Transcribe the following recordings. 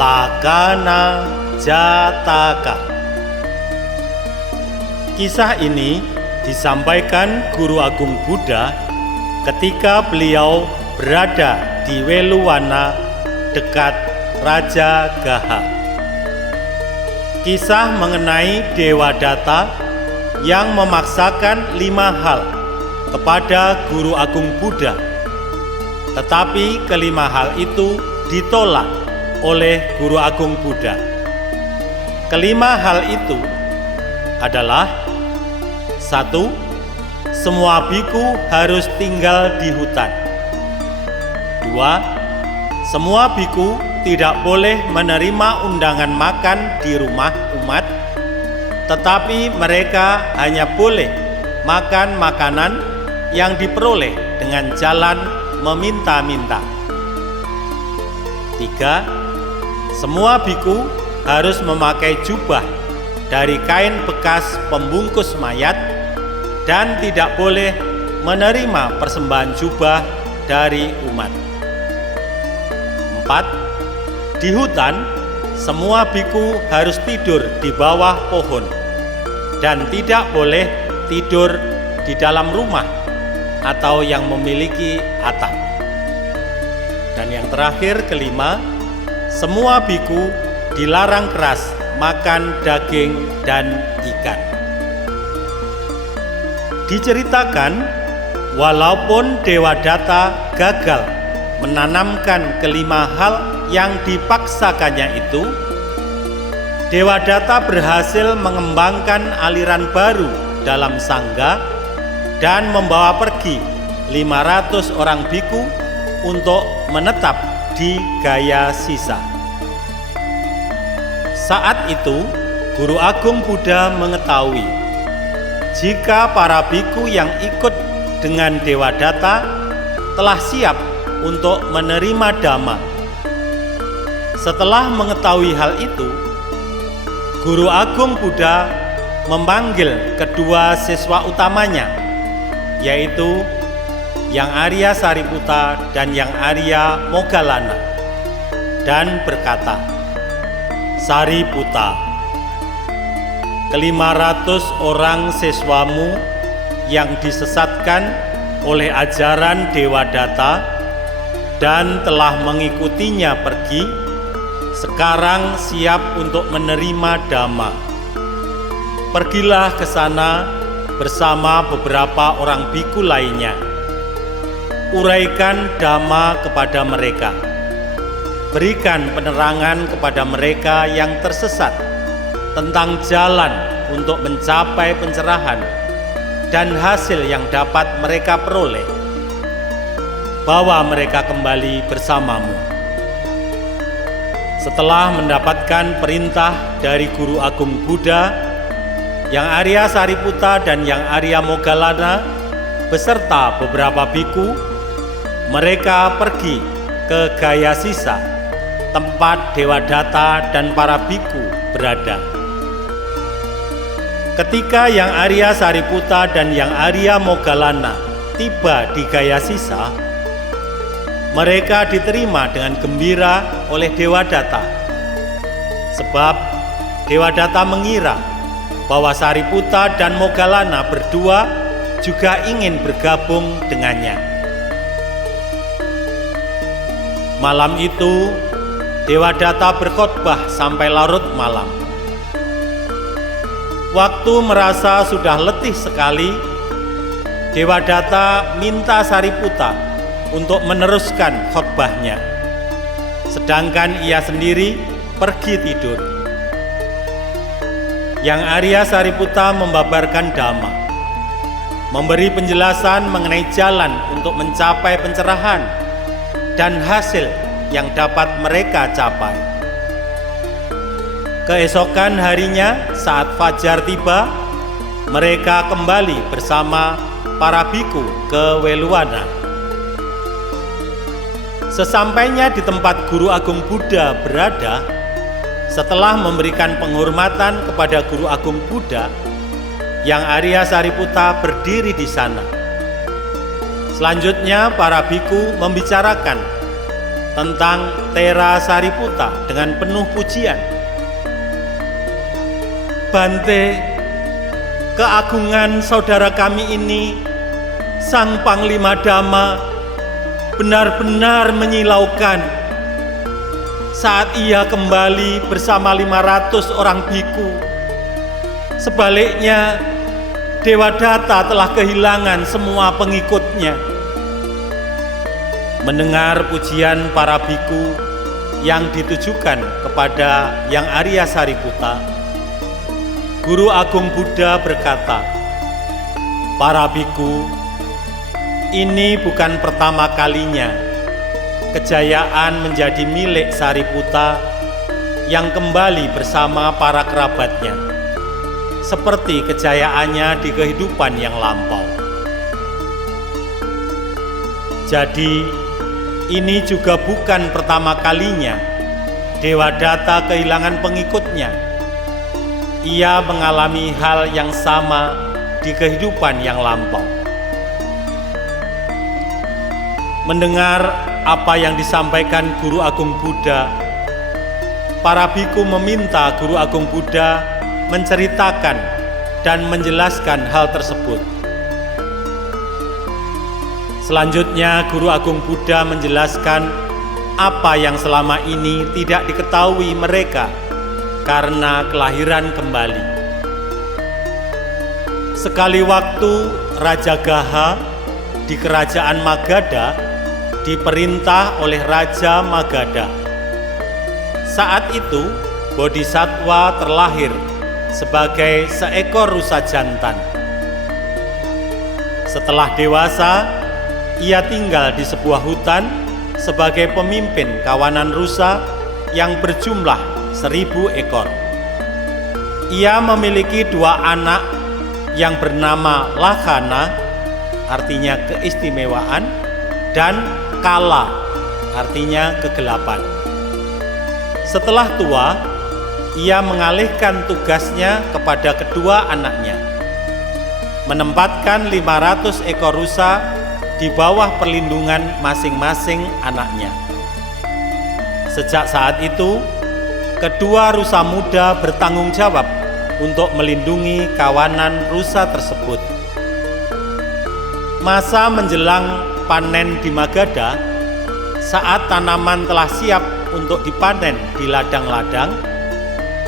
Lakana Jataka. Kisah ini disampaikan Guru Agung Buddha ketika beliau berada di Weluwana dekat Raja Gaha. Kisah mengenai Dewa Datta yang memaksakan 5 hal kepada Guru Agung Buddha, tetapi kelima hal itu ditolak oleh Guru Agung Buddha. Kelima hal itu adalah: 1. Semua biku harus tinggal di hutan. 2. Semua biku tidak boleh menerima undangan makan di rumah umat, tetapi mereka hanya boleh makan makanan yang diperoleh dengan jalan meminta-minta. 3. Semua biku harus memakai jubah dari kain bekas pembungkus mayat dan tidak boleh menerima persembahan jubah dari umat. 4. Di hutan, semua biku harus tidur di bawah pohon dan tidak boleh tidur di dalam rumah atau yang memiliki atap. Dan yang terakhir, kelima, semua biku dilarang keras makan daging dan ikan. Diceritakan, walaupun Dewa Datta gagal menanamkan kelima hal yang dipaksakannya itu, Dewa Datta berhasil mengembangkan aliran baru dalam sangga dan membawa pergi 500 orang biku untuk menetap di Gaya Sisa. Saat itu, Guru Agung Buddha mengetahui jika para biku yang ikut dengan Dewa Datta telah siap untuk menerima Dhamma. Setelah mengetahui hal itu, Guru Agung Buddha memanggil kedua siswa utamanya, yaitu Yang Arya Sariputta dan Yang Arya Moggallana, dan berkata, "Sariputta, ke-500 orang siswamu yang disesatkan oleh ajaran Dewa Datta dan telah mengikutinya pergi, sekarang siap untuk menerima Dhamma. Pergilah ke sana bersama beberapa orang biku lainnya. Uraikan Dhamma kepada mereka. Berikan penerangan kepada mereka yang tersesat tentang jalan untuk mencapai pencerahan dan hasil yang dapat mereka peroleh. Bawa mereka kembali bersamamu." Setelah mendapatkan perintah dari Guru Agung Buddha, Yang Arya Sariputta dan Yang Arya Moggallana beserta beberapa biku, mereka pergi ke Gaya Sisa, tempat Dewa Datta dan para biku berada. Ketika Yang Arya Sariputta dan Yang Arya Moggallana tiba di Gaya Sisa, mereka diterima dengan gembira oleh Dewa Datta, sebab Dewa Datta mengira bahwa Sariputta dan Moggallana berdua juga ingin bergabung dengannya. Malam itu, Dewa Datta berkhotbah sampai larut malam. Waktu merasa sudah letih sekali, Dewa Datta minta Sariputta untuk meneruskan khotbahnya, sedangkan ia sendiri pergi tidur. Yang Arya Sariputta membabarkan Dhamma, memberi penjelasan mengenai jalan untuk mencapai pencerahan dan hasil yang dapat mereka capai. Keesokan harinya, saat fajar tiba, mereka kembali bersama para biku ke Weluwana. Sesampainya di tempat Guru Agung Buddha berada, setelah memberikan penghormatan kepada Guru Agung Buddha, Yang Arya Sariputta berdiri di sana. Selanjutnya para biku membicarakan tentang Tera Sariputa dengan penuh pujian. Bante, keagungan saudara kami ini, Sang Panglima Dhamma, benar-benar menyilaukan saat ia kembali bersama 500 orang biku. Sebaliknya, Dewadatta telah kehilangan semua pengikutnya. Mendengar pujian para biku yang ditujukan kepada Yang Arya Sariputa, Guru Agung Buddha berkata, "Para biku, ini bukan pertama kalinya kejayaan menjadi milik Sariputa yang kembali bersama para kerabatnya, seperti kejayaannya di kehidupan yang lampau. Jadi, ini juga bukan pertama kalinya Dewadatta kehilangan pengikutnya. Ia mengalami hal yang sama di kehidupan yang lampau." Mendengar apa yang disampaikan Guru Agung Buddha, para biku meminta Guru Agung Buddha menceritakan dan menjelaskan hal tersebut. Selanjutnya, Guru Agung Buddha menjelaskan apa yang selama ini tidak diketahui mereka karena kelahiran kembali. Sekali waktu, Raja Gaha di kerajaan Magadha diperintah oleh Raja Magadha. Saat itu, Bodhisattva terlahir sebagai seekor rusa jantan. Setelah dewasa, ia tinggal di sebuah hutan sebagai pemimpin kawanan rusa yang berjumlah 1000 ekor. Ia memiliki 2 anak yang bernama Lakhana, artinya keistimewaan, dan Kala, artinya kegelapan. Setelah tua, ia mengalihkan tugasnya kepada kedua anaknya, menempatkan 500 ekor rusa di bawah perlindungan masing-masing anaknya. Sejak saat itu, kedua rusa muda bertanggung jawab untuk melindungi kawanan rusa tersebut. Masa menjelang panen di Magadha, saat tanaman telah siap untuk dipanen di ladang-ladang,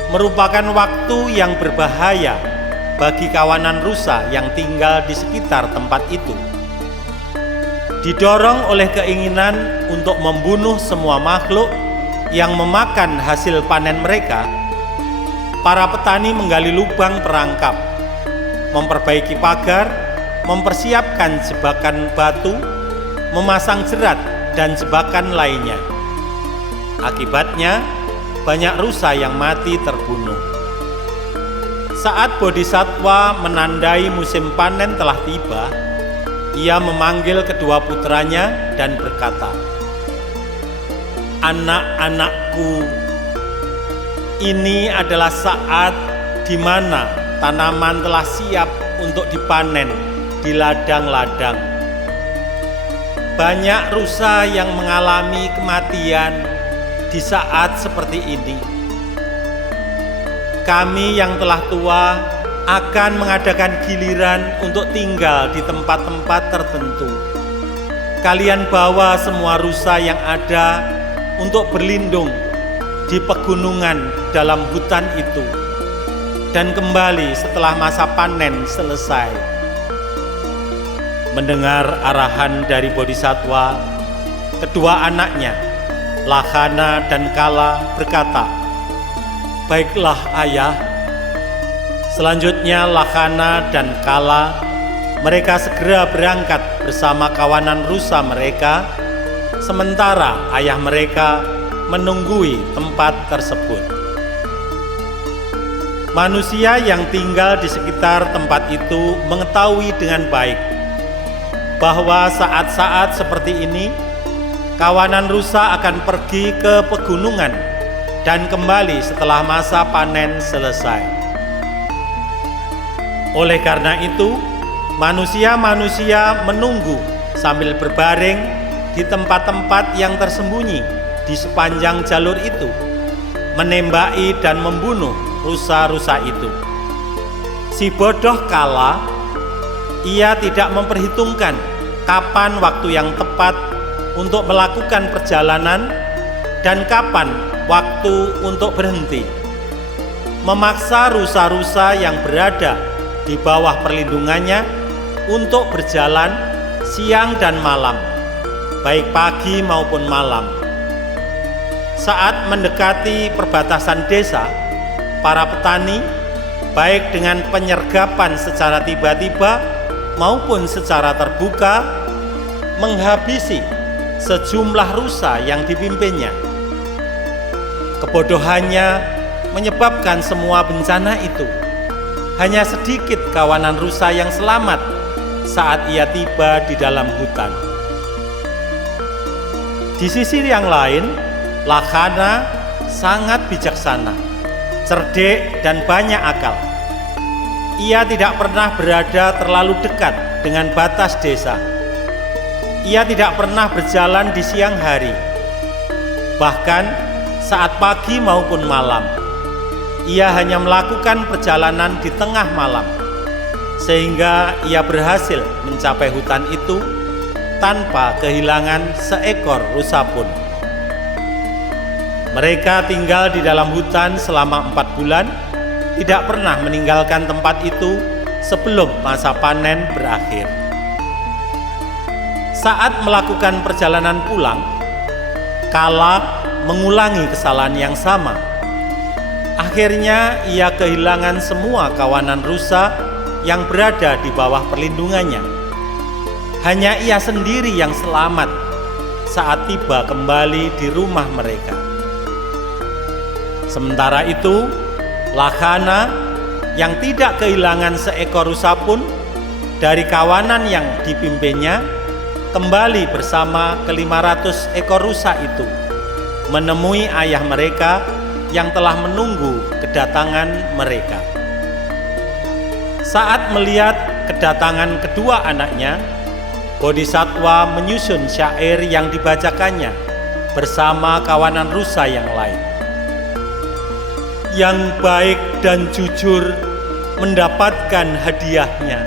merupakan waktu yang berbahaya bagi kawanan rusa yang tinggal di sekitar tempat itu. Didorong oleh keinginan untuk membunuh semua makhluk yang memakan hasil panen mereka, para petani menggali lubang perangkap, memperbaiki pagar, mempersiapkan jebakan batu, memasang jerat dan jebakan lainnya. Akibatnya, banyak rusa yang mati terbunuh. Saat Bodhisattva menandai musim panen telah tiba, ia memanggil kedua putranya dan berkata, "Anak-anakku, ini adalah saat di mana tanaman telah siap untuk dipanen di ladang-ladang. Banyak rusa yang mengalami kematian di saat seperti ini. Kami yang telah tua akan mengadakan giliran untuk tinggal di tempat-tempat tertentu. Kalian bawa semua rusa yang ada untuk berlindung di pegunungan dalam hutan itu, dan kembali setelah masa panen selesai." Mendengar arahan dari Bodhisattva, kedua anaknya, Lakhana dan Kala, berkata, "Baiklah ayah." Selanjutnya Lakhana dan Kala, mereka segera berangkat bersama kawanan rusa mereka, sementara ayah mereka menunggui tempat tersebut. Manusia yang tinggal di sekitar tempat itu mengetahui dengan baik bahwa saat-saat seperti ini, kawanan rusa akan pergi ke pegunungan dan kembali setelah masa panen selesai. Oleh karena itu, manusia-manusia menunggu sambil berbaring di tempat-tempat yang tersembunyi di sepanjang jalur itu, menembaki dan membunuh rusa-rusa itu. Si bodoh Kala, ia tidak memperhitungkan kapan waktu yang tepat untuk melakukan perjalanan dan kapan waktu untuk berhenti. Memaksa rusa-rusa yang berada di bawah perlindungannya untuk berjalan siang dan malam, baik pagi maupun malam. Saat mendekati perbatasan desa, para petani, baik dengan penyergapan secara tiba-tiba maupun secara terbuka, menghabisi sejumlah rusa yang dipimpinnya. Kebodohannya menyebabkan semua bencana itu. Hanya sedikit kawanan rusa yang selamat saat ia tiba di dalam hutan. Di sisi yang lain, Lakhana sangat bijaksana, cerdik dan banyak akal. Ia tidak pernah berada terlalu dekat dengan batas desa. Ia tidak pernah berjalan di siang hari, bahkan saat pagi maupun malam. Ia hanya melakukan perjalanan di tengah malam, sehingga ia berhasil mencapai hutan itu tanpa kehilangan seekor rusa pun. Mereka tinggal di dalam hutan selama 4 bulan, tidak pernah meninggalkan tempat itu sebelum masa panen berakhir. Saat melakukan perjalanan pulang, Kala mengulangi kesalahan yang sama. Akhirnya ia kehilangan semua kawanan rusa yang berada di bawah perlindungannya. Hanya ia sendiri yang selamat saat tiba kembali di rumah mereka. Sementara itu, Lakhana yang tidak kehilangan seekor rusa pun dari kawanan yang dipimpinnya kembali bersama ke-500 ekor rusa itu menemui ayah mereka yang telah menunggu kedatangan mereka. Saat melihat kedatangan kedua anaknya, Bodhisattva menyusun syair yang dibacakannya bersama kawanan rusa yang lain. Yang baik dan jujur mendapatkan hadiahnya.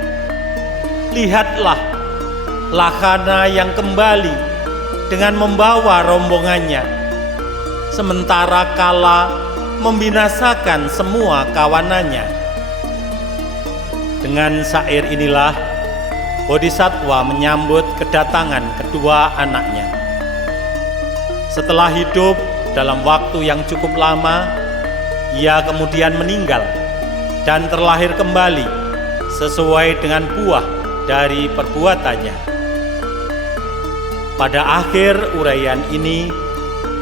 Lihatlah Lakhana yang kembali dengan membawa rombongannya, sementara Kala membinasakan semua kawanannya. Dengan syair inilah Bodhisattva menyambut kedatangan kedua anaknya. Setelah hidup dalam waktu yang cukup lama, ia kemudian meninggal dan terlahir kembali sesuai dengan buah dari perbuatannya. Pada akhir uraian ini,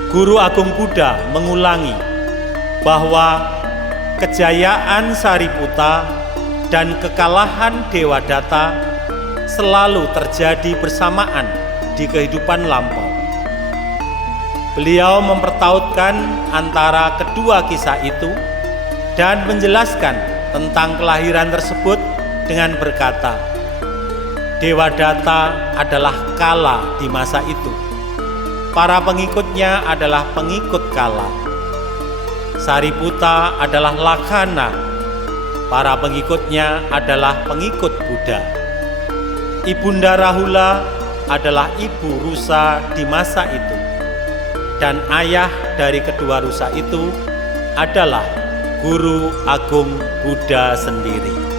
Guru Agung Buddha mengulangi bahwa kejayaan Sariputta dan kekalahan Dewadatta selalu terjadi bersamaan di kehidupan lampau. Beliau mempertautkan antara kedua kisah itu dan menjelaskan tentang kelahiran tersebut dengan berkata, Dewadatta adalah Kala di masa itu. Para pengikutnya adalah pengikut Kala. Sariputta adalah Lakhana. Para pengikutnya adalah pengikut Buddha. Ibunda Rahula adalah ibu rusa di masa itu. Dan ayah dari kedua rusa itu adalah Guru Agung Buddha sendiri.